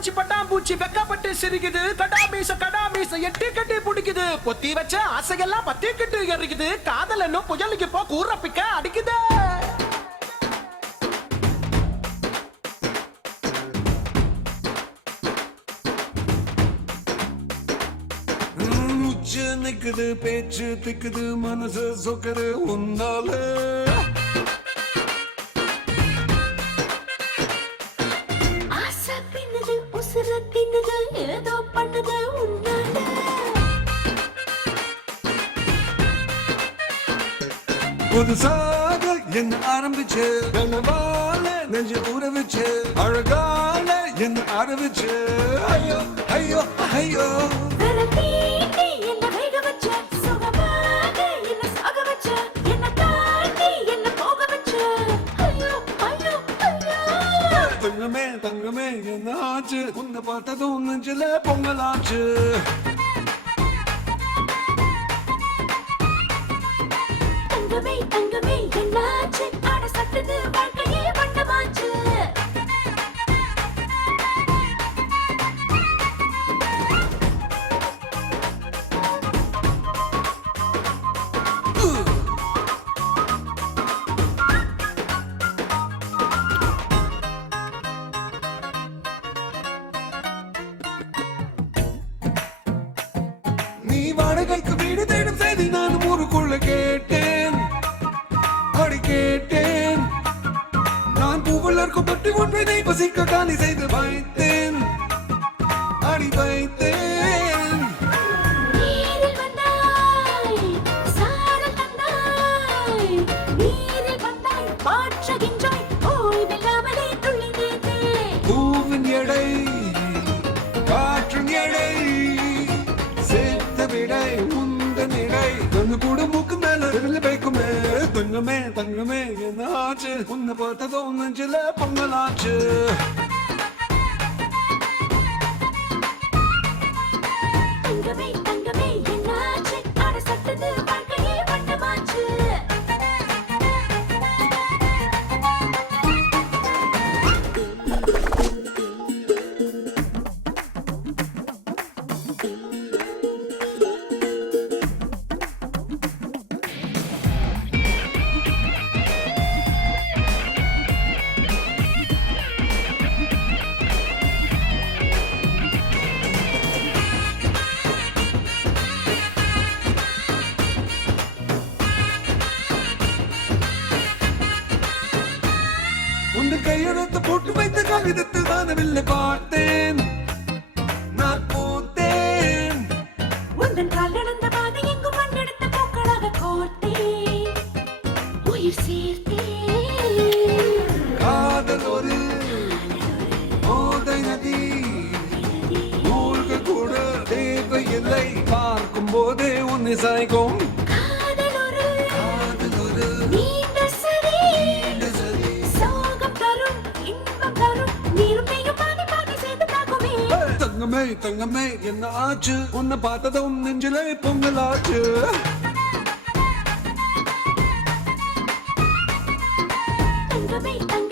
பூச்சி பட்டாம்பூச்சி வெக்கப்பட்டு சிரிக்குது. கடா மீச எட்டி கட்டி பிடிக்குது. பொத்தி வச்ச ஆசையெல்லாம் பத்திக்கிட்டு எறிக்குது. காதல் என்னும் புயலுக்கு போ கூற பிக்க அடிக்குது. நிக்குது பேச்சு திக்குது மனசு சொக்கரு உன்னால ஆசை பின்னுது உசுர தின்னுது ஏதோ பண்ணுது உன்னால புதுசாக என்ன ஆரம்பிச்சு கனவால நெஞ்சு ஊற வச்சு அழகால என்ன ஆரம்பிச்சு ஐயோ ஐயோ ஐயோ தங்கமே தங்கமே என்ன ஆச்சு உன்னை பார்த்ததும் நெஞ்சில பொங்கலாச்சு தங்கமே தங்கமே என்னாச்சு ஆட சட்டுது வாழ்க்கையே வண்டமாச்சு வாடகைக்கு வீடு தேடும் செய்தி நானும் ஊருக்குள்ள கேட்டேன் அடி கேட்டேன் நான் பூவலர்க்கு பற்றி ஒன்றை பசிக்க காலி செய்து வைத்தேன் அடி வைத்தேன் நீரில் வந்தாய் சாரல் தந்தாய் நீரில் வந்தாய் பாற்றுகின்றாய் ஓய்வில்லாமலே துள்ளினேனே பூவின் எடை காற்றின் எடை விடை உந்தன் இடை கண்ணு கூட மூக்கு மேல விரல் வைக்குமே தங்கமே தங்கமே என்ன ஆச்சு உன்னை பார்த்ததோ நெஞ்சில பொங்கலாச்சு தங்கமே தங்கமே என்னாச்சு ஆட சட்டது வாழ்க்கையே வண்டமாச்சு உன் கையெழுத்து போட்டு வைத்த காகிதத்தில் தானவில்லை பார்த்தேன் நான் போத்தேன் உந்தன் கால் நடந்த பாதை எங்கும் மண்ணெடுத்த பூக்களாக கோர்த்தேன் உயிர் சேர்த்தேன் காதல் ஒரு போதை நதி மூழ்க கூட தேவையில்லை பார்க்கும் போதே உன்னை சாய்க்கும் தங்கமே தங்கமே என்ன ஆச்சு உன்னை பார்த்ததும் நெஞ்சிலே பொங்கலாச்சு தங்கமே தங்கமே